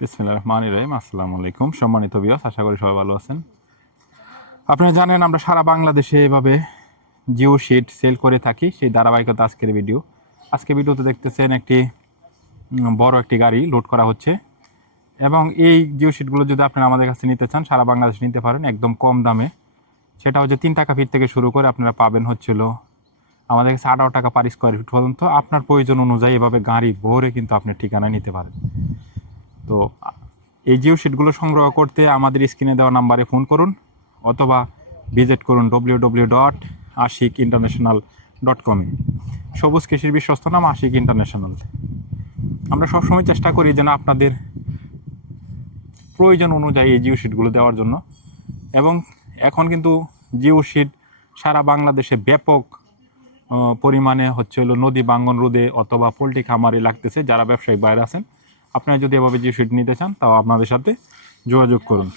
বিসমিল্লাহির রহমানির রহিম। আসসালামু আলাইকুম সম্মানিত ভিউয়ার্স, আশা করি সবাই ভালো আছেন। আপনারা জানেন আমরা সারা বাংলাদেশে এভাবে জিও শিট সেল করে থাকি, সেই ধারাবাহিকতা আজকের ভিডিও। আজকে ভিডিওতে দেখতেছেন একটি বড় একটি গাড়ি লোড করা হচ্ছে, এবং এই জিও শিটগুলো যদি আপনারা আমাদের কাছে নিতে চান সারা বাংলাদেশ নিতে পারেন একদম কম দামে। সেটা হচ্ছে 3 টাকা ফিট থেকে শুরু করে আপনারা পাবেন হচ্ছিল আমাদের কাছে 18 টাকা পার স্কোয়ার ফিট পর্যন্ত। আপনার প্রয়োজন অনুযায়ী এভাবে গাড়ি ভরে কিন্তু আপনি ঠিকানায় নিতে পারেন। তো এই জিও শিটগুলো সংগ্রহ করতে আমাদের স্ক্রিনে দেওয়া নাম্বারে ফোন করুন অথবা ভিজিট করুন www.ashik.international.com। সবুজ কৃষির বিশ্বস্ত নাম আশিক ইন্টারন্যাশনাল। আমরা সবসময় চেষ্টা করি যেন আপনাদের প্রয়োজন অনুযায়ী এই জিও শিটগুলো দেওয়ার জন্য, এবং এখন কিন্তু জিও শিট সারা বাংলাদেশে ব্যাপক পরিমাণে নদী বাঙ্গন রোধে অথবা পোলট্রি খামারে লাগতেছে। যারা ব্যবসায়িক বাইরে আছেন, আপনারা যদি এভাবে জিও শিট নিতে চান তাও আপনাদের সাথে যোগাযোগ করুন।